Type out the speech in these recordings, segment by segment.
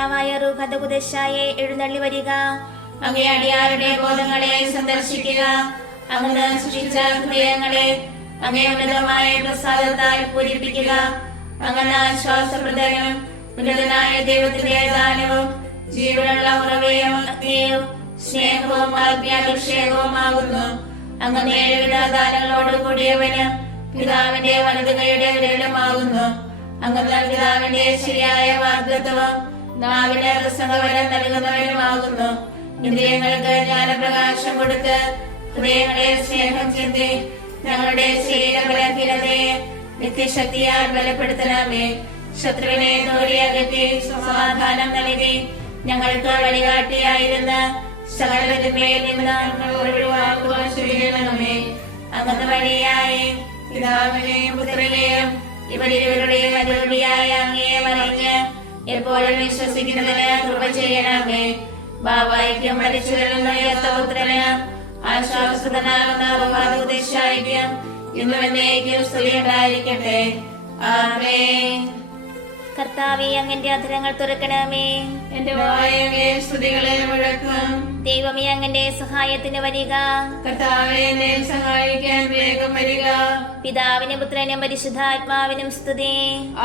കർത്താവായ റൂഹദകുദശായെ എഴുന്നള്ളി വരിക. അങ്ങേ അടിയാരുടെ ബോധങ്ങളെ സന്ദർശിക്കുക. അങ്ങ് സൃഷ്ടിച്ച ഹൃദയങ്ങളെ അങ്ങേ ഉന്നതമായ പ്രസാദത്താൽ പൂരിപ്പിക്കുക. അങ്ങനെ ആശ്വാസപ്രദനും ഉന്നതനായ ദൈവത്തിന്റെ ദാനവും ജീവനുള്ള ഉറവയും അഗ്നിയും സ്നേഹവും ആത്മീയാഭിഷേകവുമാകുന്നു. അങ്ങനെ ഏഴുവിധ ദാനങ്ങളോട് കൂടിയവന് പിതാവിന്റെ വലതുകൈയുടെ വിരലുമാകുന്നു. അങ്ങനെ പിതാവിന്റെ ശരിയായ വാഗ്ദത്തവും നാവിന് പ്രസംഗവരം നൽകുന്നവനുമാകുന്നു. ഇന്ദ്രിയങ്ങൾക്ക് ജ്ഞാനപ്രകാശം കൊടുത്ത് ഹൃദയങ്ങളെ സ്നേഹം ചിന്തി ഞങ്ങളുടെ ശരീര ബലഹീനതയെ നിത്യശക്തിയാൽ ബലപ്പെടുത്തണമേ. ശത്രുവിനെ ദൂരെ അകറ്റി സമാധാനം നൽകി ഞങ്ങൾക്ക് വഴികാട്ടിയായിരുന്ന സകലത്തിന്മേൽ ഒഴിവാക്കുവാൻ ചെയ്യണമേ. അങ്ങനെ വഴിയായി പിതാവിനെയും പുത്രനെയും ഇവരിവരുടെയും അതിർത്തിയായ അങ്ങയെ മറിഞ്ഞ് എപ്പോഴും വിശ്വസിക്കുന്നതിന് കൃപ ചെയ്യണമേ. ബാബായിക്കും മരിച്ചവരിൽ ഉയർത്ത പുത്രന് ആശ്വാസനാകുന്ന റൂഹാദകുദശായ്ക്കും ഇന്നും എന്നേക്കും സ്തുതി ഉണ്ടായിരിക്കട്ടെ. ആമേൻ. കർത്താവേ, അങ്ങന്റെ അധരങ്ങൾ തുറക്കണമേ. എന്റെ വായ അങ്ങേ സ്തുതികളെ മുഴക്കും. ദൈവമേ, അങ്ങന്റെ സഹായത്തിന് വരിക. കർത്താവേ, എന്നെ സഹായിക്കാൻ വേഗം വരിക. പിതാവിനും പുത്രനും പരിശുദ്ധാത്മാവിനും സ്തുതി.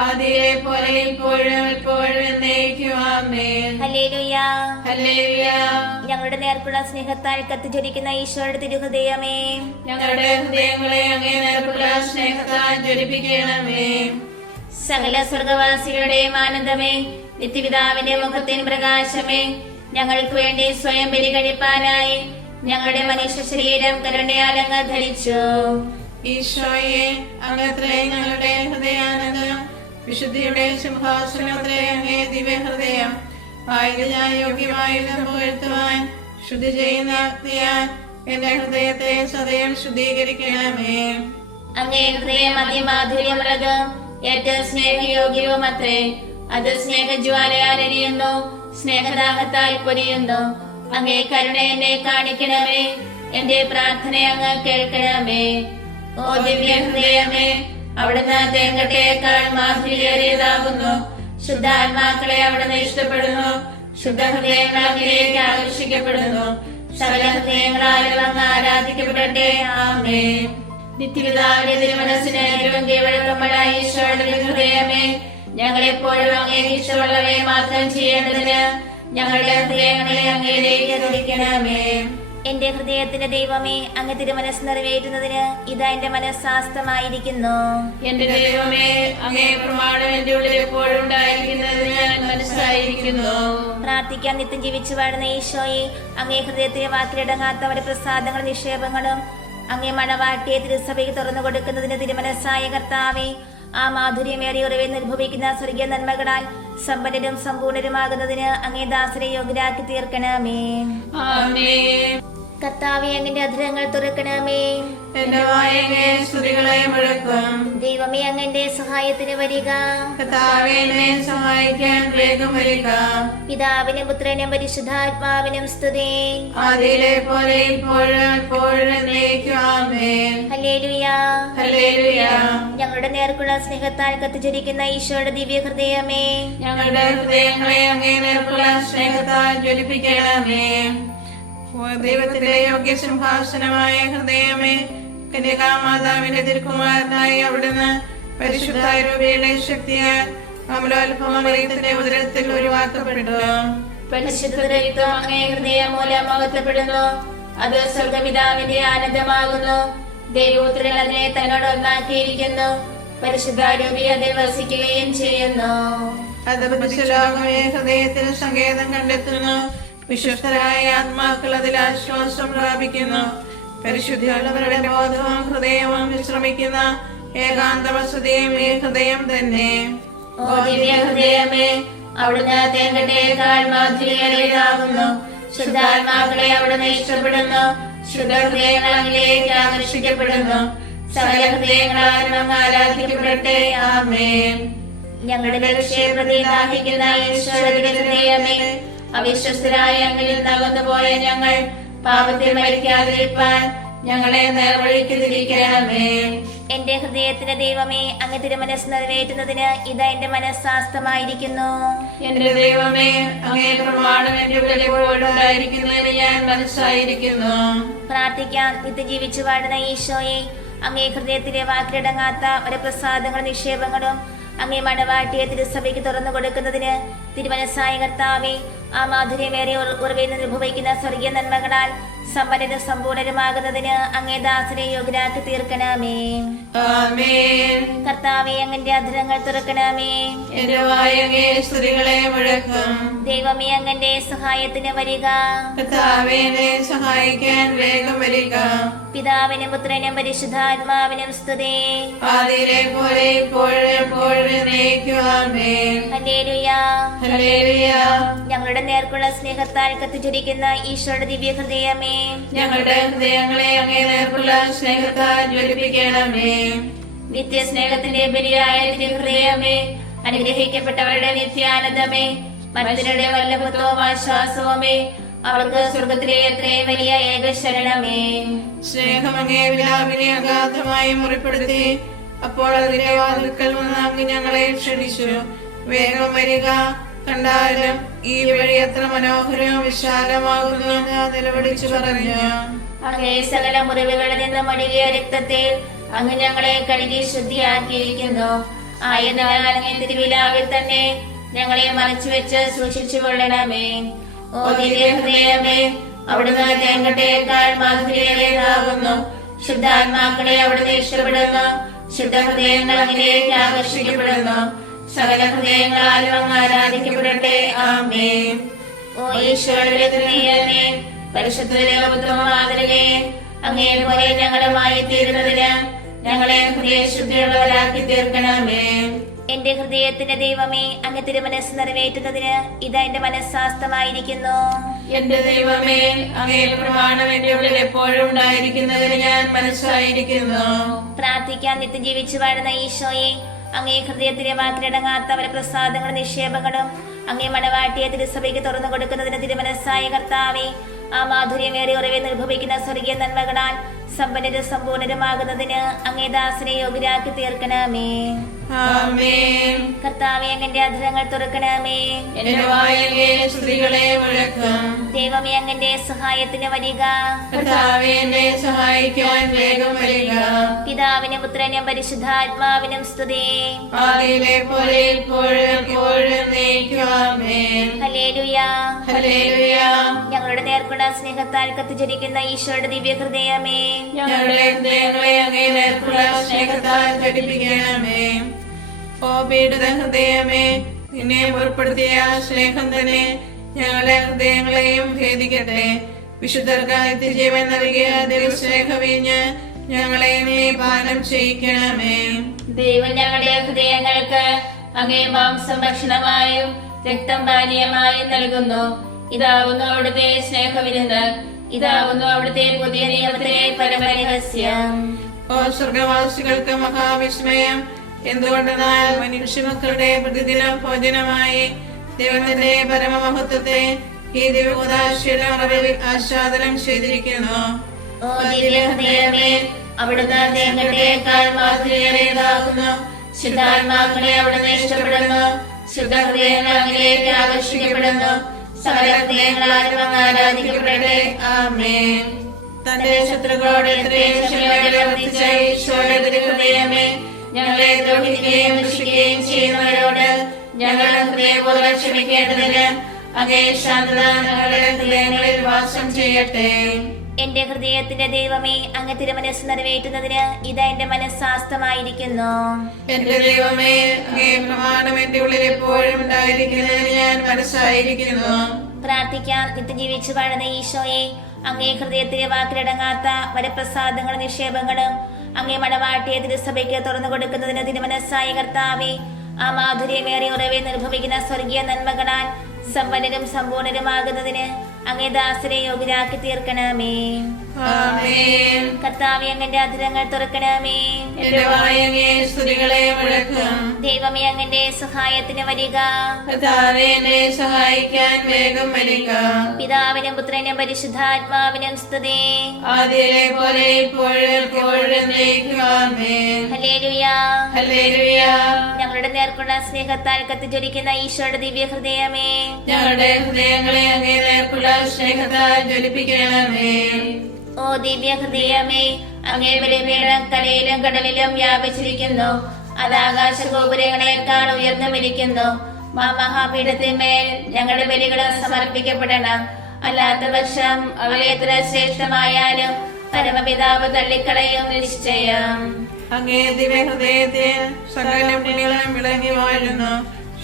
ആദിയിലെ പോലെ ഇപ്പോഴും എപ്പോഴും എന്നേക്കും. ആമേൻ. ഹല്ലേലൂയ, ഹല്ലേലൂയ. ഞങ്ങളുടെ നേർക്കുള്ള സ്നേഹത്താൽ കത്തിജ്വലിക്കുന്ന ഈശോയുടെ തിരുഹൃദയമേ, ഞങ്ങളുടെ ഹൃദയങ്ങളെ അങ്ങേ നേർക്കുള്ള സ്നേഹത്താൽ ജ്വലിപ്പിക്കണമേ. സകല സ്വർഗവാസികളുടെയും ആനന്ദമേ, നിത്യപിതാവിന്റെ മുഖത്തിന് പ്രകാശമേ, ഞങ്ങൾക്ക് വേണ്ടി സ്വയം ബലി കഴിപ്പാനായി ഞങ്ങളുടെ മനുഷ്യ ശരീരം കരുണയാൽ അങ്ങ് ധരിച്ചു. ഈശോയെ, അങ്ങത്രേ ഞങ്ങളുടെ ഹൃദയാനന്ദം. വിശുദ്ധിയുടെ സിംഹാസനത്തിലെ അങ്ങേ ദിവ്യഹൃദയം ആയത് ഞാൻ യോഗ്യമായിരുന്നു പുകഴ്ത്തുവാൻ ശുദ്ധി ചെയ്യുന്ന അഗ്നിയാൽ എന്റെ ഹൃദയത്തെ സദയം ശുദ്ധീകരിക്കണമേ. അങ്ങേ ഹൃദയം അതിമാധുര്യമുള്ളത് ഏറ്റവും സ്നേഹയോഗ്യവും അത്രേ. അത് സ്നേഹജ്വാലയാൽ എരിയുന്നു, സ്നേഹദാഹത്താൽ പൊരിയുന്നു. അങ്ങേ കരുണ എന്നെ കാണിക്കണമേ, എന്റെ പ്രാർത്ഥന അങ്ങ് കേൾക്കണമേ. ഓ ദിവ്യ ഹൃദയമേ, അവിടുന്ന് തേങ്കട്ടയേക്കാൾ മാധുര്യേറിയതാകുന്നു. ശുദ്ധാത്മാക്കളെ അവിടുന്ന് ഇഷ്ടപ്പെടുന്നു. ശുദ്ധ ഹൃദയങ്ങൾ അങ്ങിലേക്ക് ആകർഷിക്കപ്പെടുന്നു. സകല ഹൃദയങ്ങളാലും അങ്ങ് ആരാധിക്കപ്പെടട്ടെ. ആമേൻ. നിത്യപിതാവിന്റെ തിരുമനസ്സിന് ഏറ്റവും കീഴ്വഴക്കമുള്ള ഈശോയുടെ ഹൃദയമേ, ഞങ്ങളെപ്പോഴും അങ്ങേ ഇഷ്ടമുള്ളവയെ മാത്രം ചെയ്യേണ്ടതിന് ഞങ്ങളുടെ ഹൃദയങ്ങളെ അങ്ങയിലേക്ക് തുടിക്കണമേ. എന്റെ ഹൃദയത്തിന്റെ ദൈവമേ, അങ്ങ് തിരുമനസ് നിറവേറ്റുന്നതിന് ഇതാ എന്റെ മനസ്സാസ്തമായിരിക്കുന്നു. എന്റെ ദൈവമേ, അങ്ങേ പ്രമാണം എന്റെ ഉള്ളിൽ എപ്പോഴും ഉണ്ടായിരിക്കുന്നതിന് ഞാൻ മനസ്സായിരിക്കുന്നു. പ്രാർത്ഥിക്കാൻ നിത്യം ജീവിച്ചു വാഴുന്ന ഈശോയെ, അങ്ങേ ഹൃദയത്തിലെ വാക്കിലിടങ്ങാത്തവരുടെ പ്രസാദങ്ങളും നിക്ഷേപങ്ങളും അങ്ങേ മണവാട്ടിയെ തിരുസഭയ്ക്ക് തുറന്നു കൊടുക്കുന്നതിന് തിരുമനസ്സായ കർത്താവേ, ആ മാധുര്യമേറിയ ഉറവിൽ നിർഭവിക്കുന്ന സ്വർഗീയ നന്മകളാൽ സമ്പന്നരും സമ്പൂർണരുമാകുന്നതിന് അങ്ങേ ദാസരെ യോഗ്യരാക്കി തീർക്കണമേ. ആമേൻ. കർത്താവേ, അങ്ങന്റെ അധരങ്ങൾ തുറക്കണമേ. എന്റെ വായ അങ്ങേ സ്തുതികളെ മുഴക്കും. ദൈവമേ, അങ്ങന്റെ സഹായത്തിന് വരിക. കർത്താവേ, എന്നെ സഹായിക്കാൻ വേഗം വരിക. പിതാവിനും പുത്രനും പരിശുദ്ധാത്മാവിനും സ്തുതി. ആദിയിലെ പോലെ ഇപ്പോഴും എപ്പോഴും എന്നേക്കും. ആമേൻ. ഹല്ലേലൂയ, ഹല്ലേലൂയ. ഞങ്ങളുടെ നേർക്കുള്ള സ്നേഹത്താൽ കത്തിജ്വലിക്കുന്ന ഈശോയുടെ ദിവ്യ ഹൃദയമേ, ഞങ്ങളുടെ ഹൃദയങ്ങളെ അങ്ങേ നേർക്കുള്ള സ്നേഹത്താൽ ജ്വലിപ്പിക്കണമേ. ദൈവത്തിന്റെ യോഗ്യ സിംഹാസനമായ ഹൃദയമേ, കന്യകാമാതാവിന്റെ തിരുക്കുമാരനായി അവിടുന്ന് പരിശുദ്ധ രൂപയുടെ ശക്തിയാൽ അമലോത്ഭവമറിയത്തിന്റെ ഉദരത്തിൽ ഒഴിവാക്കപ്പെട്ടു. പരിശുദ്ധത്വം അങ്ങേ ഹൃദയം മൂലം മഹത്വപ്പെടുന്നു. അത് സ്വർഗപിതാവിന്റെ ആനന്ദമാകുന്നു. ദൈവപുത്രൻ അതിനെ തന്നോട് ഒന്നാക്കിയിരിക്കുന്നു. പരിശുദ്ധ രൂപി അതിൽ വസിക്കുകയും ചെയ്യുന്നു. അത് ലോകമേ ഹൃദയത്തിന് സങ്കേതം കണ്ടെത്തുന്നു. വിശ്വസ്തരായ ആത്മാക്കൾ അതിൽ ആശ്വാസം പ്രാപിക്കുന്നു. പരിശുദ്ധിയുള്ളവരുടെ ബോധവും ഹൃദയവും വിശ്രമിക്കുന്ന ഏകാന്ത വസതിയും ഈ ഹൃദയം തന്നെ. ഓ ദിവ്യ ഹൃദയമേ, അവിടുന്ന് തേങ്കട്ടയേക്കാൾ മാധുര്യേറിയതാകുന്നു. ശുദ്ധാത്മാക്കളെ അവിടുന്ന് ഇഷ്ടപ്പെടുന്നു. ശുദ്ധ ഹൃദയങ്ങൾ അങ്ങിലേക്ക് ആകർഷിക്കപ്പെടുന്നു. സകല ഹൃദയങ്ങളാലും അങ്ങ് ആരാധിക്കപ്പെടട്ടെ. ആമേൻ. ഞങ്ങളുടെ രക്ഷയെ പ്രതി ദാഹിക്കുന്ന ഈശോയുടെ ഹൃദയമേ, അവിശ്വസ്തരായ അങ്ങിൽ തകർന്നു പോയ ഞങ്ങൾ പാപത്തിൽ മരിക്കാതിരിക്കാൻ ഞങ്ങളെ നേർവഴിക്ക് തിരിക്കണമേ. എന്റെ ഹൃദയത്തിന്റെ ദൈവമേ, അങ്ങ് തിരുമനസ് നിറവേറ്റുന്നതിന് ഇതാ എന്റെ മനസ്സാസ്തമായിരിക്കുന്നു. എന്റെ ദൈവമേ, അങ്ങേ പ്രമാണം എന്റെ ഉള്ളിൽ എപ്പോഴും ഉണ്ടായിരിക്കുന്നതിന് ഞാൻ മനസ്സായിരിക്കുന്നു. പ്രാർത്ഥിക്കാം. നിത്യം ജീവിച്ചു വാഴുന്ന ഈശോയെ, അങ്ങേ ഹൃദയത്തിലെ വാക്കിലടങ്ങാത്ത ഒരു പ്രസാദങ്ങളും നിക്ഷേപങ്ങളും അങ്ങേ മണവാട്ടിയെ തിരുസഭയ്ക്ക് തുറന്നു കൊടുക്കുന്നതിന് തിരുമനസ്സായ കർത്താവേ, ആ മാധുര്യമേറിയ ഉറവിൽ നിന്ന് അനുഭവിക്കുന്ന സ്വർഗീയ നന്മകളാൽ സമ്പന്നരും സമ്പൂർണരുമാകുന്നതിന് അങ്ങേ ദാസനെ യോഗ്യരാക്കി തീർക്കണമേ. ആമേൻ. കർത്താവേ, അങ്ങന്റെ അധരങ്ങൾ തുറക്കണമേ. എന്റെ വായ് അങ്ങേ സ്തുതികളെ മുഴക്കും. ദൈവമേ, അങ്ങന്റെ സഹായത്തിന് വരിക. കർത്താവേ, എന്നെ സഹായിക്കാൻ വേഗം വരിക. പിതാവിനും പുത്രനും പരിശുദ്ധാത്മാവിനും സ്തുതി. ആദിയിലെ പോലെ ഇപ്പോഴും എപ്പോഴും എന്നേക്കും. ആമേൻ. ഹല്ലേലൂയ. ഹല്ലേലൂയ. ഞങ്ങളുടെ നേർക്കുള്ള സ്നേഹത്താൽ കത്തിച്ചൊരിക്കുന്ന ഈശോയുടെ ദിവ്യ ഹൃദയമേ, ഞങ്ങളുടെ ഹൃദയങ്ങളെ അങ്ങേ നേർക്കുള്ള സ്നേഹത്താൽ ജ്വലിപ്പിക്കണമേ. നിത്യസ്നേഹത്തിന്റെ ബലിയായ തിരുഹൃദയമേ, അനുഗ്രഹിക്കപ്പെട്ടവരുടെ നിത്യാനന്ദമേ, മനുഷ്യരുടെ വല്ലഭത്വവും ആശ്വാസവുമേ, അവർക്ക് സ്വർഗത്തിലെ എത്രയും വലിയ ഏകശരണമേ. സ്നേഹം അങ്ങേ വിലാപിനെ അഗാധമായി മുറിപ്പെടുത്തി അപ്പോൾ അതിന്റെ വാതിൽക്കൽ വന്ന് അങ്ങ് ഞങ്ങളെ ക്ഷണിച്ചു. വേഗം വരിക, കണ്ടാലും ഈ വഴി എത്ര മനോഹരവും വിശാലമാകുന്നു ഞാൻ നിലവിളിച്ചു പറഞ്ഞു. അങ്ങേ സകല മുറിവുകളിൽ നിന്ന് മടികിയ രക്തത്തിൽ അങ്ങ് ഞങ്ങളെ കഴുകി ശുദ്ധിയാക്കിയിരിക്കുന്നു. ആയതിനാൽ അങ്ങേ തിരുവിലാവിൽ തന്നെ ഞങ്ങളെ മറച്ചു വെച്ച് സൂക്ഷിച്ചു കൊള്ളണമേ. ഓ ദിവ്യ ഹൃദയമേ, അവിടുന്ന് തേങ്കട്ടയേക്കാൾ മാധുര്യേറിയതാകുന്നു. ശുദ്ധാത്മാക്കളെ അവിടുന്ന് ഇഷ്ടപ്പെടുന്നു. ശുദ്ധ ഹൃദയങ്ങൾ അങ്ങിലേക്ക് ആകർഷിക്കപ്പെടുന്നു. സകല ഹൃദയങ്ങളാലും അങ്ങ് ആരാധിക്കപ്പെടട്ടെ. ആമേൻ. ഓ ഈശോയുടെ ഹൃദയമേ, പരിശുദ്ധ മാതൃകയെ അങ്ങേ പോലെ ഞങ്ങളുമായി തീരുന്നതിന് ഞങ്ങളെ ഹൃദയശുദ്ധിയുള്ളവരാക്കി തീർക്കണമേ. എന്റെ ഹൃദയത്തിന്റെ ദൈവമേ, അങ്ങ് തിരുമനസ് നിറവേറ്റുന്നതിന് ഇതാ എന്റെ മനസ്സാസ്തമായിരിക്കുന്നു. എന്റെ ദൈവമേ, അങ്ങേ പ്രമാണം എന്റെ ഉള്ളിൽ എപ്പോഴും ഉണ്ടായിരിക്കുന്നതിന് ഞാൻ മനസ്സായിരിക്കുന്നു. പ്രാർത്ഥിക്കാൻ. നിത്യം ജീവിച്ചു വാഴുന്ന ഈശോയെ, അങ്ങേ ഹൃദയത്തിലെ വാക്കിലടങ്ങാത്ത അവരുടെ പ്രസാദങ്ങളും നിക്ഷേപങ്ങളും അങ്ങേ മണവാട്ടിയെ തിരുസഭയ്ക്ക് തുറന്നു കൊടുക്കുന്നതിന് തിരുമനസ്സായ കർത്താവേ, ആ മാധുര്യമേറിയ ഉറവിൽ നിർഭവിക്കുന്ന സ്വർഗീയ നന്മകളാൽ സമ്പന്നരും സമ്പൂർണരുമാകുന്നതിന് അങ്ങേ ദാസനെ യോഗ്യരാക്കി തീർക്കണമേ. ആമേൻ. കർത്താവേ, അങ്ങന്റെ അധരങ്ങൾ തുറക്കണമേ. എന്റെ വായിലെ സ്തുതികളെ മുഴക്കും. ദൈവമേ, അങ്ങന്റെ സഹായത്തിന് വരിക. കർത്താവേ, എന്നെ സഹായിക്കാൻ വേഗം വരിക. പിതാവിനും പുത്രനും പരിശുദ്ധാത്മാവിനും സ്തുതി. ആദിയിലെ പോലെ ഇപ്പോഴും എപ്പോഴും എന്നേക്കും. ആമേൻ. ഹല്ലേലൂയ. ഹല്ലേലൂയ. ഞങ്ങളുടെ നേർക്കുള്ള സ്നേഹത്താൽ കത്തിച്ചൊരിക്കുന്ന ഈശോയുടെ ദിവ്യ ഹൃദയമേ, ഞങ്ങളുടെ ഹൃദയങ്ങളെ അങ്ങേ നേർക്കുള്ള സ്നേഹത്താൽ ഘടിപ്പിക്കണമേ. ഓ പീഡിത ഹൃദയമേ, നിന്നെ പുറപ്പെടുത്തിയ സ്നേഹം തന്നെ ഞങ്ങളുടെ ഹൃദയങ്ങളെയും ഭേദിക്കട്ടെ. വിശുദ്ധർക്ക് നിത്യജീവൻ നൽകിയ ദൈവസ്നേഹവീഞ്ഞ് ഞങ്ങളെ നീ പാനം ചെയ്യിക്കണമേ. ദൈവം ഞങ്ങളുടെ ഹൃദയങ്ങൾക്ക് അങ്ങേ മാംസം ഭക്ഷണമായും രക്തം പാനീയമായും നൽകുന്നു. ഇതാവുന്നു അവിടുത്തെ സ്നേഹവിരുന്ന്. ഇതാവുന്നു അവിടുത്തെ പുതിയ നിയമത്തിലെ പരമരഹസ്യം. ഓ സ്വർഗവാസികൾക്ക് മഹാവിസ്മയം, എന്തുകൊണ്ടെന്നാൽ മനുഷ്യമക്കളുടെ പ്രതിദിന ഭോജനമായി ദൈവത്തിന്റെ പരമമഹത്വത്തെ ഈ ദിവ്യകൂദാശയുടെ മറവിൽ ആസ്വാദനം ചെയ്തിരിക്കുന്നു. ഓ ദിവ്യ ഹൃദയമേ, അവിടുന്ന് തേങ്കട്ടയേക്കാൾ മാധുര്യേറിയതാകുന്നു. ശുദ്ധാത്മാക്കളെ അവിടുന്ന് ഇഷ്ടപ്പെടുന്നു. ശുദ്ധ ഹൃദയങ്ങൾ അങ്ങിലേക്ക് ആകർഷിക്കപ്പെടുന്നു. സകല ഹൃദയങ്ങളാലും അങ്ങ് ആരാധിക്കപ്പെടട്ടെ. ആമേൻ. തന്റെ ശത്രുക്കളോട് എത്രയും ക്ഷമയോടെ പ്രവർത്തിച്ച ഈശോയുടെ ഹൃദയമേ, ഞങ്ങളെ ദ്രോഹിക്കുകയും ദുഷിക്കുകയും ചെയ്യുന്നവരോട് ഞങ്ങൾ ഹൃദയപൂർവ്വം ക്ഷമിക്കേണ്ടതിന് അങ്ങേ ശാന്തത ഞങ്ങളുടെ ഹൃദയങ്ങളിൽ വാസം ചെയ്യട്ടെ. എന്റെ ഹൃദയത്തിന്റെ ദൈവമേ, അങ്ങ് തിരുമനസ് നിറവേറ്റുന്നതിന് ഇതാ എന്റെ മനസ്സാസ്തമായിരിക്കുന്നു. എന്റെ ദൈവമേ, അങ്ങേ പ്രമാണം എന്റെ ഉള്ളിൽ എപ്പോഴും ഉണ്ടായിരിക്കുന്നതിന് ഞാൻ മനസ്സായിരിക്കുന്നു. പ്രാർത്ഥിക്കാം. നിത്യം ജീവിച്ചു വാഴുന്ന ഈശോയെ, അങ്ങേ ഹൃദയത്തിലെ വാക്കിലടങ്ങാത്ത വരപ്രസാദങ്ങളും നിക്ഷേപങ്ങളും അങ്ങേ മണവാട്ടിയെ തിരുസഭയ്ക്ക് തുറന്നു കൊടുക്കുന്നതിന് തിരുമനസ്സായ കർത്താവേ, ആ മാധുര്യമേറിയ ഉറവിൽ നിർഭവിക്കുന്ന സ്വർഗീയ നന്മകളാൽ സമ്പന്നരും സമ്പൂർണരുമാകുന്നതിന് അങ്ങേ ദാസരെ യോഗ്യരാക്കി തീർക്കണമേ. ആമേൻ. കർത്താവേ അങ്ങന്റെ അധരങ്ങൾ തുറക്കണമേ. എന്റെ വായ അങ്ങേ സ്തുതികളെ മുഴക്കാം. ദൈവമേ അങ്ങന്റെ സഹായത്തിന് വരിക. കർത്താവേ എന്നെ സഹായിക്കാൻ വേഗം വരിക. പിതാവിനും പുത്രനും പരിശുദ്ധാത്മാവിനും സ്തുതി. ആദിയിലെ പോലെ ഇപ്പോഴും എപ്പോഴും എന്നേക്കും ആമേൻ. ഹല്ലേലൂയ. ഹല്ലേലൂയ. ഞങ്ങളുടെ നേർക്കുള്ള സ്നേഹത്താൽ കത്തിജ്വലിക്കുന്ന ഈശോയുടെ ദിവ്യ ഹൃദയമേ, ഞങ്ങളുടെ ഹൃദയങ്ങളെ അങ്ങേ നേർക്കുള്ള സ്നേഹത്താൽ ജ്വലിപ്പിക്കണമേ. ഓ ദിവ്യ ഹൃദയമേ, അങ്ങേ ബലിപീഠം കരയിലും കടലിലും വ്യാപിച്ചിരിക്കുന്നു. അത് ആകാശ ഗോപുരങ്ങളെക്കാൾ ഉയർന്നു വിളിക്കുന്നു. മഹാപീഠത്തിന്മേൽ ഞങ്ങളുടെ ബലികളും സമർപ്പിക്കപ്പെടണം. അല്ലാത്ത പക്ഷം അവയെത്ര ശ്രേഷ്ഠമായാലും പരമപിതാവ് തള്ളിക്കളയും നിശ്ചയം. അങ്ങേ ദിവ്യ ഹൃദയത്തിൽ സകല പുണ്യങ്ങളും വിളങ്ങി വാഴുന്നു.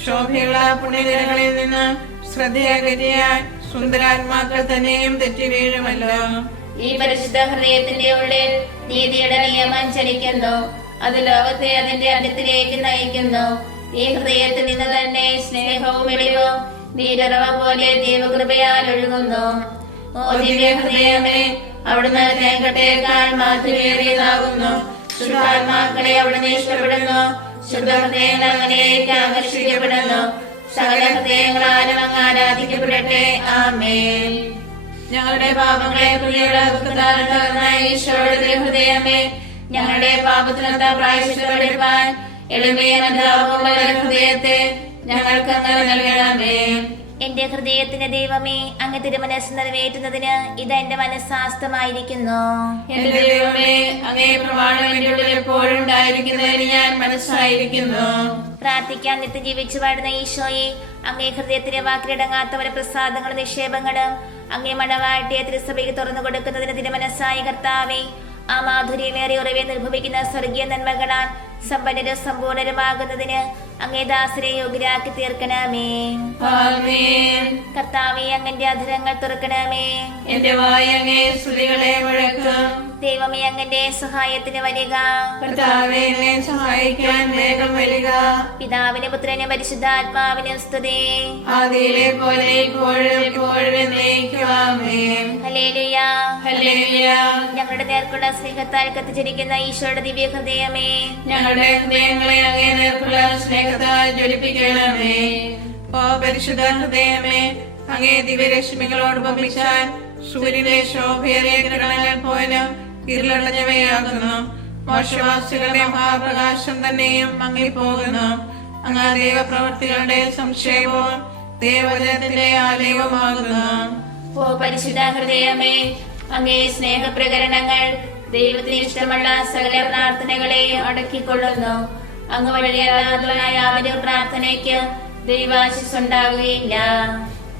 ശോഭയുള്ള പുണ്യനിരകളിൽ നിന്ന് ശ്രദ്ധയകരിയാൻ സുന്ദരാത്മാക്കൾ തന്നെയും തെറ്റി വീഴുമല്ലോ. ഈ പരിശുദ്ധ ഹൃദയത്തിന്റെ ഉള്ളിൽ നീതിയുടെ നിയമം ചലിക്കുന്നു. അത് ലോകത്തെ അതിന്റെ അന്ത്യത്തിലേക്ക് നയിക്കുന്നു. ഈ ഹൃദയത്തിൽ നിന്ന് തന്നെ സ്നേഹവും വെളിവും നീരറവ പോലെ ദൈവകൃപയാൽ ഒഴുകുന്നു. ഓ ദിവ്യ ഹൃദയമേ, അവിടുന്ന് തേങ്കട്ടേക്കാൾ മാധുര്യേറിയതാകുന്നു. ശുദ്ധാത്മാക്കളെ അവിടുന്ന് ഇഷ്ടപ്പെടുന്നു. ശുദ്ധഹൃദയങ്ങൾ അങ്ങനെയൊക്കെ ആകർഷിക്കപ്പെടുന്നു. സകല ഹൃദയങ്ങളാലും അങ്ങ് ആരാധിക്കപ്പെടട്ടെ. ആമേൻ. ഞങ്ങളുടെ പാപങ്ങളെ പ്രിയപ്പെടുന്ന ഈശോയുടെ ഹൃദയമേ, ഞങ്ങളുടെ പാപത്തിനൊത്ത പ്രായശ്ചിത്തമെടുപ്പാൻ എളിമയും അനുതാപവുമുള്ള ഹൃദയത്തെ ഞങ്ങൾക്ക് അങ്ങ് നൽകണമേ. എന്റെ ഹൃദയത്തിന്റെ ദൈവമേ, അങ്ങ് തിരുമനസ് നിറവേറ്റുന്നതിന് ഇത് എന്റെ മനസ്സാസ്തമായിരിക്കുന്നു. എന്റെ ദൈവമേ, അങ്ങേ പ്രമാണം എന്റെ ഉള്ളിൽ എപ്പോഴും ഉണ്ടായിരിക്കുന്നതിന് ഞാൻ മനസ്സായിരിക്കുന്നു. പ്രാർത്ഥിക്കാൻ നിത്യം ജീവിച്ചു വാഴുന്ന ഈശോയെ, അങ്ങേ ഹൃദയത്തിലെ വാക്കിലിടങ്ങാത്തവരെ പ്രസാദങ്ങളും നിക്ഷേപങ്ങളും അങ്ങേ മണവാട്ടിയെ തിരുസഭയ്ക്ക് തുറന്നു കൊടുക്കുന്നതിന് തിരുമനസ്സായ കർത്താവേ, ആ മാധുര്യമേറിയ ഉറവെ നിർഭവിക്കുന്ന സ്വർഗീയ നന്മകളാൽ സമ്പന്നരും സമ്പൂർണരുമാകുന്നതിന് അങ്ങേ ദാസരെ യോഗ്യരാക്കി തീർക്കണമേ. ആമേൻ. കർത്താവേ, അങ്ങന്റെ അധരങ്ങൾ തുറക്കണമേ. എന്റെ വായ അങ്ങേ സ്തുതികളെ മുഴക്കാം. ദൈവമേ, അങ്ങന്റെ സഹായത്തിന് വരിക. കർത്താവേ എന്നെ സഹായിക്കാൻ വേഗം വരിക. പിതാവിനും പുത്രനും പരിശുദ്ധാത്മാവിനും സ്തുതി. ആദിയിലെ പോലെ ഇപ്പോഴും എപ്പോഴും എന്നേക്കും ആമേൻ. ഹല്ലേലൂയ. ഹല്ലേലൂയ. ഞങ്ങളുടെ നേർക്കുള്ള സ്നേഹത്താൽ കത്തിച്ചിരിക്കുന്ന ഈശോയുടെ ദിവ്യ ഹൃദയമേ, ഞങ്ങളുടെ ഹൃദയങ്ങളെ അങ്ങേ നേർക്കുള്ള സ്നേഹത്താൽ ജ്വലിപ്പിക്കണമേ. ഓ പരിശുദ്ധ ഹൃദയമേ, അങ്ങേ ദിവ്യരശ്മികളോട് ഉപമിച്ചാൽ സൂര്യന്റെ ശോഭയേറിയ കിരണങ്ങൾ പോലും ഇരുളടഞ്ഞവയാകുന്നു. മോശവാസികളുടെ മഹാപ്രകാശം തന്നെയും മങ്ങിപ്പോകുന്നു. അങ്ങ് ദൈവപ്രവൃത്തികളുടെ സംക്ഷേപവും ദൈവവചനത്തിന്റെ ആലയവുമാകുന്നു. ഓ പരിശുദ്ധ ഹൃദയമേ, അങ്ങേ സ്നേഹപ്രകരണങ്ങൾ ദൈവത്തിന് ഇഷ്ടമുള്ള സകല പ്രാർത്ഥനകളെ അടക്കിക്കൊള്ളുന്നു. അങ്ങ് വഴിയല്ലാത്ത യാതൊരു പ്രാർത്ഥനയ്ക്ക് ദൈവാശിസ് ഉണ്ടാകുകയില്ല.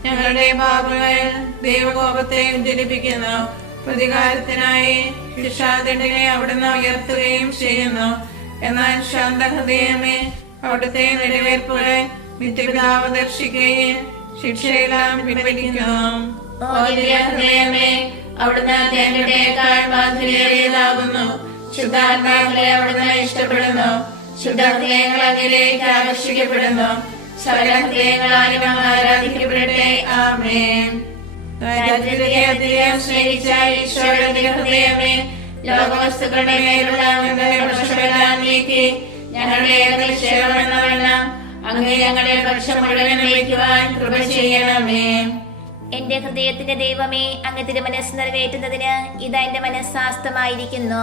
ഞങ്ങളുടെ പാപങ്ങൾ ദൈവകോപത്തെ ഉജ്ജ്വലിപ്പിക്കുന്നു. പ്രതികാരത്തിനായി ശിക്ഷാദണ്ഡിനെ അവിടുന്ന് ഉയർത്തുകയും ചെയ്യുന്നു. എന്നാൽ ശാന്തഹൃദയമേ, അവിടുത്തെ നിലവേർപ്പുകൾ നിത്യപിതാവ് ദർശിക്കുകയും ശിക്ഷയെല്ലാം പിൻവലിക്കുന്നു. ഓ ഹൃദയമേ, അവിടുന്ന് തേങ്ങയുടേക്കാൾ മാധുര്യേറിയതാകുന്നു. ശുദ്ധാത്മാക്കളെ അവിടുന്ന് ഇഷ്ടപ്പെടുന്നു. ശുദ്ധഹൃദയങ്ങൾ അങ്ങിലേക്ക് ആകർഷിക്കപ്പെടുന്നു. സകല ഹൃദയങ്ങളാലും അങ്ങ് ആരാധിക്കപ്പെടട്ടെ. ആമേൻ. ദാരിദ്ര്യത്തെ സ്നേഹിച്ച ഈശോയുടെ ഹൃദയമേ, ലോകവസ്തുക്കളുടെ മേലുള്ള പക്ഷമെല്ലാം നീക്കി ഞങ്ങളുടെ നിക്ഷേപമെന്നവണ്ണം അങ്ങ് ഞങ്ങളുടെ പക്ഷം മുഴുവൻ വയ്ക്കുവാൻ കൃപ ചെയ്യണമേ. എന്റെ ഹൃദയത്തിന്റെ ദൈവമേ, അങ്ങ് തിരുമനസ് നിറവേറ്റുന്നതിന് ഇത് എന്റെ മനസ്സാസ്തമായിരിക്കുന്നു.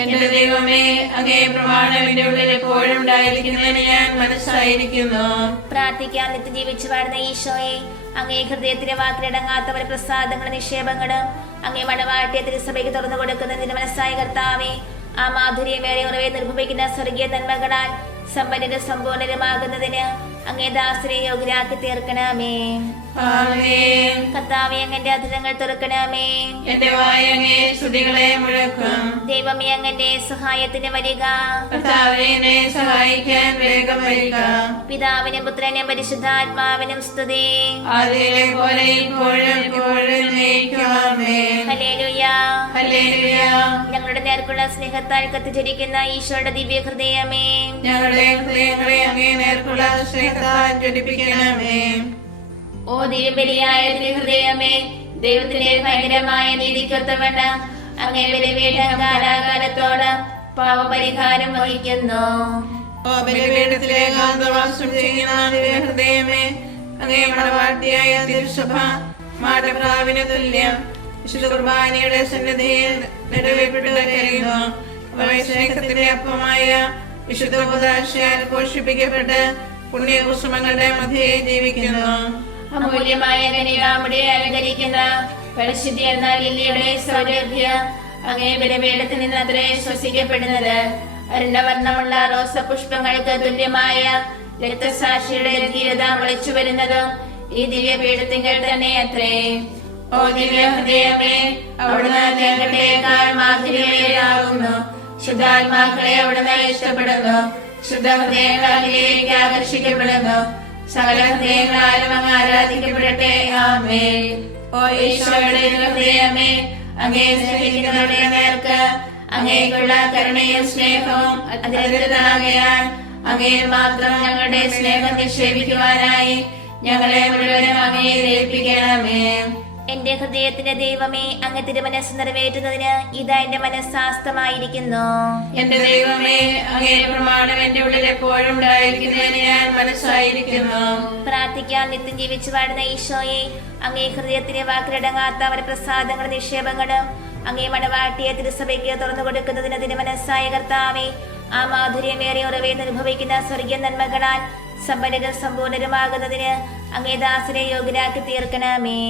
എന്റെ ദൈവമേ, അങ്ങേ പ്രമാണം എന്റെ ഉള്ളിൽ എപ്പോഴും ഉണ്ടായിരിക്കുന്നതിന് ഞാൻ മനസ്സായിരിക്കുന്നു. പ്രാർത്ഥിക്കാൻ നിത്യം ജീവിച്ചു വാഴുന്ന ഈശോയെ, അങ്ങേ ഹൃദയത്തിലെ വാക്കിലിടങ്ങാത്തവരെ പ്രസാദങ്ങളും നിക്ഷേപങ്ങളും അങ്ങേ മണവാട്ടിയെ തിരുസഭയ്ക്ക് തുറന്നു കൊടുക്കുന്ന തിരുമനസ്സായ കർത്താവേ, ആ മാധുര്യമേറിയ ഉറവെ നിർഭവിക്കുന്ന സ്വർഗീയ നന്മകളാൽ സമ്പന്നരും സമ്പൂർണരുമാകുന്നതിന് അങ്ങേ ദാസരെ യോഗ്യരാക്കി തീർക്കണമേ. ആമേൻ. കർത്താവേ, അങ്ങന്റെ അധരങ്ങൾ തുറക്കണമേ. എന്റെ വായ അങ്ങേ സ്തുതികളെ മുഴക്കും. ദൈവമേ, അങ്ങന്റെ സഹായത്തിന് വരിക. കർത്താവേ എന്നെ സഹായിക്കാൻ വേഗം വരിക. പിതാവിനും പുത്രനും പരിശുദ്ധാത്മാവിനും സ്തുതി. ആദിയിലെ പോലെ ഇപ്പോഴും എപ്പോഴും എന്നേക്കും ആമേൻ. ഹല്ലേലൂയ. ഹല്ലേലൂയ. ഞങ്ങളുടെ നേർക്കുള്ള സ്നേഹത്താൽ കത്തിച്ചിരിക്കുന്ന ഈശോയുടെ ദിവ്യ ഹൃദയമേ, ഞങ്ങളുടെ ഹൃദയങ്ങളെ അങ്ങേ നേർക്കുള്ള സ്നേഹത്താൽ ജ്വലിപ്പിക്കണമേ. ഓ ദിവ്യബലിയായ ഹൃദയമേ, ദൈവത്തിന്റെ ഭയങ്കരമായ നീതിക്കൊത്തവണ്ണം അങ്ങേ ബലിപീഠം കാലാകാലത്തോട് പാപപരിഹാരം വഹിക്കുന്നു. ഓ ബലിപീഠത്തിലെ ഏകാന്തവാസം ചെയ്യുന്ന ഹൃദയമേ, അങ്ങേ മണവാട്ടിയായ തിരുസഭ മാടപ്രാവിന് തുല്യം വിശുദ്ധ കുർബാനയുടെ സന്നിധിയിൽ നിറവേറ്റു കരയുന്നു. സ്നേഹത്തിന്റെ അപ്പമായ വിശുദ്ധ ഉപദാശയാൽ പോഷിപ്പിക്കപ്പെട്ട് പുണ്യകുസുമങ്ങളുടെ മധ്യേ ജീവിക്കുന്നു. അമൂല്യമായ കനികാമുടെ അലങ്കരിക്കുന്ന പരിശുദ്ധി എന്ന ലില്ലിയുടെ സൗരഭ്യം അങ്ങേ ബലിപീഠത്തിൽ നിന്ന് അത്രേ ശ്വസിക്കപ്പെടുന്നത്. അരുണവർണ്ണമുള്ള റോസപുഷ്പങ്ങൾക്ക് തുല്യമായ രക്തസാക്ഷിയുടെ ധീരത വിളിച്ചു വരുന്നതും ഈ ദിവ്യപീഠത്തിങ്കൽ തന്നെ അത്രേ. ഓ ദിവ്യ ഹൃദയമേ, അവിടുന്ന് തേങ്ങട്ടേക്കാൾ മാധുര്യമേറിയാകുന്നു. ശുദ്ധാത്മാക്കളെ അവിടുന്ന് ഇഷ്ടപ്പെടുന്നു. ശുദ്ധ ഹൃദയങ്ങളിലേക്ക് ആകർഷിക്കപ്പെടുന്നു. സകല ഹൃദയങ്ങളാലും അങ്ങ് ആരാധിക്കപ്പെടട്ടെ. ആമേൻ. ഓ ഈശോയുടെ ഹൃദയമേ, അങ്ങേ സ്നേഹിക്കുന്നവരുടെ നേർക്ക് അങ്ങേക്കുള്ള കരുണയും സ്നേഹവും അതിരതാകയാൽ അങ്ങേ മാത്രം ഞങ്ങളുടെ സ്നേഹം നിക്ഷേപിക്കുവാനായി ഞങ്ങളെ മുഴുവനും അങ്ങേ ഏൽപ്പിക്കണമേ. എന്റെ ഹൃദയത്തിന്റെ ദൈവമേ, അങ്ങ് തിരുമനസ് നിറവേറ്റുന്നതിന് ഇതാ എന്റെ മനസ്സാസ്തമായിരിക്കുന്നു. എന്റെ ദൈവമേ, അങ്ങേ പ്രമാണം എന്റെ ഉള്ളിൽ എപ്പോഴും ഉണ്ടായിരിക്കുന്നതിന് ഞാൻ മനസ്സായിരിക്കുന്നു. പ്രാർത്ഥിക്കാം. നിത്യം ജീവിച്ചു വാഴുന്ന ഈശോയെ, അങ്ങേ ഹൃദയത്തിലെ വാക്കിലടങ്ങാത്ത വരപ്രസാദങ്ങളും നിക്ഷേപങ്ങളും അങ്ങേ മണവാട്ടിയെ തിരുസഭയ്ക്ക് തുറന്നു കൊടുക്കുന്നതിന് തിരുമനസ്സായ കർത്താവേ, ആ മാധുര്യമേറിയ ഉറവേന്ന് അനുഭവിക്കുന്ന സ്വർഗീയ നന്മകളാൽ സമ്പന്നരും സമ്പൂർണരുമാകുന്നതിന് അങ്ങേ ദാസരെ യോഗ്യരാക്കി തീർക്കണമേ.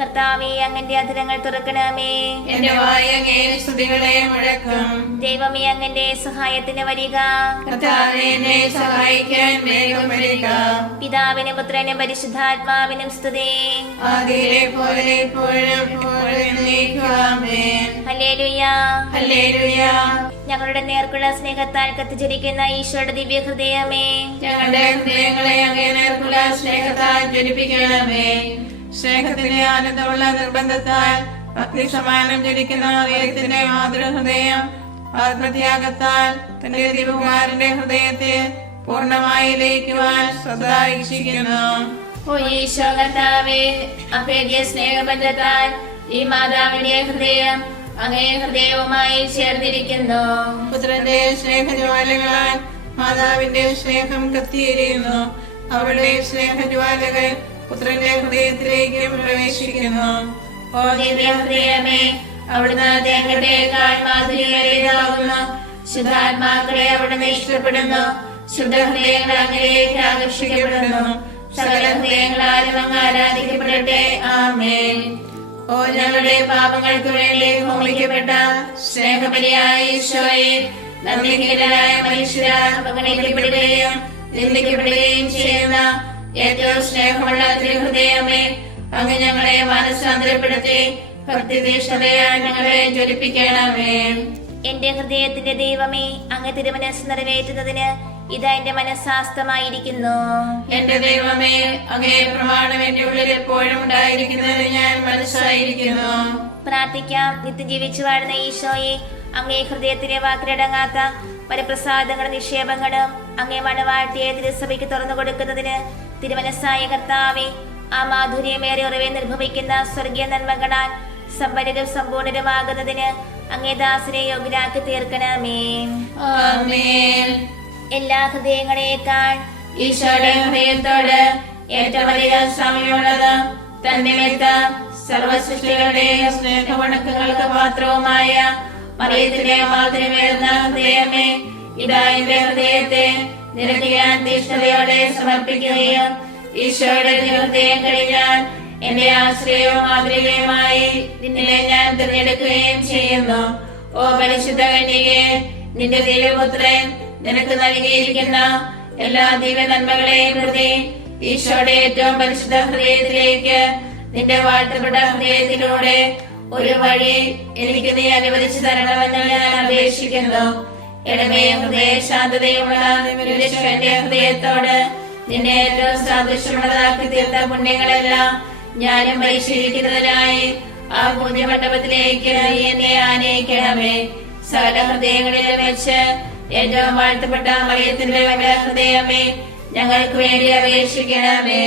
കർത്താവേ, അങ്ങന്റെ അധരങ്ങൾ തുറക്കണമേ. എന്റെ വായ അങ്ങേ സ്തുതികളെ മുഴക്കും. ദൈവമേ, അങ്ങന്റെ സഹായത്തിന് വരിക. കർത്താവേ, എന്നെ സഹായിക്കാൻ വേഗം വരിക. പിതാവിനും പുത്രനും പരിശുദ്ധാത്മാവിനും സ്തുതി. ആദിയിലെ പോലെ ഇപ്പോഴും എപ്പോഴും എന്നേക്കും. ആമേൻ. ഹല്ലേലൂയ, ഹല്ലേലൂയ. ഞങ്ങളുടെ നേർക്കുള്ള സ്നേഹത്താൽ കത്തിച്ചിരിക്കുന്ന ഈശോയുടെ ദിവ്യ ഹൃദയമേ, ഞങ്ങളുടെ ഹൃദയങ്ങളെ അങ്ങേ നേർക്കുള്ള സ്നേഹത്താൽ ജ്വലിപ്പിക്കണമേ. സ്നേഹത്തിന്റെ ആനന്ദമുള്ള നിർബന്ധത്താൽ ഭക്തി സമാനം ജ്വലിക്കുന്ന ദൈവത്തിന്റെ മാതൃഹൃദയം ആത്മത്യാഗത്താൽ തന്റെ ദിവകുമാരന്റെ ഹൃദയത്തെ പൂർണ്ണമായി ലയിക്കുവാൻ സദാ ഇച്ഛിക്കുന്നു. ഓ ഈശോ കർത്താവേ, അഭേദ്യ സ്നേഹബന്ധത്താൽ ഈ മാതാവിന്റെ ഹൃദയം അങ്ങേ ഹൃദയവുമായി ചേർന്നിരിക്കുന്നു. പുത്രന്റെ സ്നേഹജ്വാലകളാൽ മാതാവിന്റെ സ്നേഹം കത്തിയെരിയുന്നു. അവളുടെ സ്നേഹജ്വാലകൾ പുത്രന്റെ ഹൃദയത്തിലേക്ക് പ്രവേശിക്കുന്നു. ഓ ദിവ്യ ഹൃദയമേ, അവിടുന്ന് തേങ്ങട്ടേക്കാൾ മാധുര്യമേറിയതാകുന്നു. ശുദ്ധാത്മാക്കളെ അവിടുന്ന് ഇഷ്ടപ്പെടുന്നു. ശുദ്ധ ഹൃദയങ്ങൾ അങ്ങേക്ക് ആകർഷിക്കപ്പെടുന്നു. സകല ഹൃദയങ്ങളാലും അങ്ങ് ആരാധിക്കപ്പെടട്ടെ. ആമേൻ. ഓ ഞങ്ങളുടെ പാപങ്ങൾക്ക് വേണ്ടി ഹോമിക്കപ്പെട്ട സ്നേഹബലിയായ ഈശോയെ, നന്ദിഹീനരായ മനുഷ്യരാൽ അവഗണിക്കപ്പെടുകയും നിന്ദിക്കപ്പെടുകയും ചെയ്യുന്ന ഏറ്റവും സ്നേഹമുള്ള തിരുഹൃദയമേ, അങ്ങ് ഞങ്ങളെ മാനസാന്തരപ്പെടുത്തി ഭക്തിതീഷ്ണതയാൽ ഞങ്ങളെ ജ്വലിപ്പിക്കണമേ. എന്റെ ഹൃദയത്തിന്റെ ദൈവമേ, അങ്ങ് തിരുമനസ് നിറവേറ്റുന്നതിന് ഇതാ എന്റെ മനസ്സാസ്തമായിരിക്കുന്നു. എന്റെ ദൈവമേ, അങ്ങേ പ്രമാണം എന്റെ ഉള്ളിൽ എപ്പോഴും ഉണ്ടായിരിക്കുന്നതിന് ഞാൻ മനസ്സായിരിക്കുന്നു. പ്രാർത്ഥിക്കാം. നിത്യം ജീവിച്ചു വാഴുന്ന ഈശോയെ, അങ്ങേ ഹൃദയത്തിലെ വാക്കിലടങ്ങാത്ത വരപ്രസാദങ്ങളും നിക്ഷേപങ്ങളും അങ്ങേ മണവാട്ടിയെ തിരുസഭയ്ക്ക് തുറന്നു കൊടുക്കുന്നതിന് തിരുമനസ്സായ കർത്താവേ, ആ മാധുര്യമേറെ ഉറവെ നിർഭവിക്കുന്ന സ്വർഗീയ നന്മകളാൽ സമ്പന്നരും സമ്പൂർണരുമാകുന്നതിന് അങ്ങേ ദാസരെ യോഗ്യരാക്കി തീർക്കണമേ. ആമേൻ. എല്ലാ ഹൃദയങ്ങളെക്കാൾ ഈശോയുടെ ഹൃദയത്തോട് ഏറ്റവും അധികം സമയമുള്ളത് തന്നിമിത്തം സർവസൃഷ്ടികളുടെയും സ്നേഹവണക്കങ്ങൾക്ക് പാത്രവുമായ മറിയത്തിന്റെ മാധുര്യമേറുന്ന ഹൃദയമേ, ഇതാ എന്റെ ഹൃദയത്തെ നിനക്ക് ഞാൻ തീഷ്ണതയോടെ സമർപ്പിക്കുകയും ഈശോയുടെ ഹൃദയം കഴിഞ്ഞാൽ എന്റെ ആശ്രയവും മാതൃകയുമായി നിന്നെ ഞാൻ തിരഞ്ഞെടുക്കുകയും ചെയ്യുന്നു. ഓ പരിശുദ്ധ കന്യകേ, നിന്റെ ദിവ്യപുത്രൻ നിനക്ക് നൽകിയിരിക്കുന്ന എല്ലാ ദിവ്യ നന്മകളെയും പ്രതി ഈശോയുടെ ഏറ്റവും പരിശുദ്ധ ഹൃദയത്തിലേക്ക് നിന്റെ വാഴ്ത്തപ്പെട്ട ഹൃദയത്തിലൂടെ ഒരു വഴി എനിക്ക് നീ അനുവദിച്ചു തരണമെന്ന് ഞാൻ അപേക്ഷിക്കുന്നു. ഇടമേ ഹൃദയ ശാന്തതയുള്ള എന്റെ ഹൃദയത്തോട് നിന്നെ ഏറ്റവും സാദൃശ്യമുള്ളതാക്കി തീർത്ത പുണ്യങ്ങളെല്ലാം ഞാനും പരിശീലിക്കുന്നതിനായി ആ പൂജ്യമണ്ഡപത്തിലേക്ക് നീ എന്നെ ആനയിക്കണമേ. സകല ഹൃദയങ്ങളിലും വെച്ച് ഏറ്റവും വാഴ്ത്തപ്പെട്ട മറിയത്തിന്റെ ഹൃദയമേ, ഞങ്ങൾക്ക് വേണ്ടി അപേക്ഷിക്കണമേ.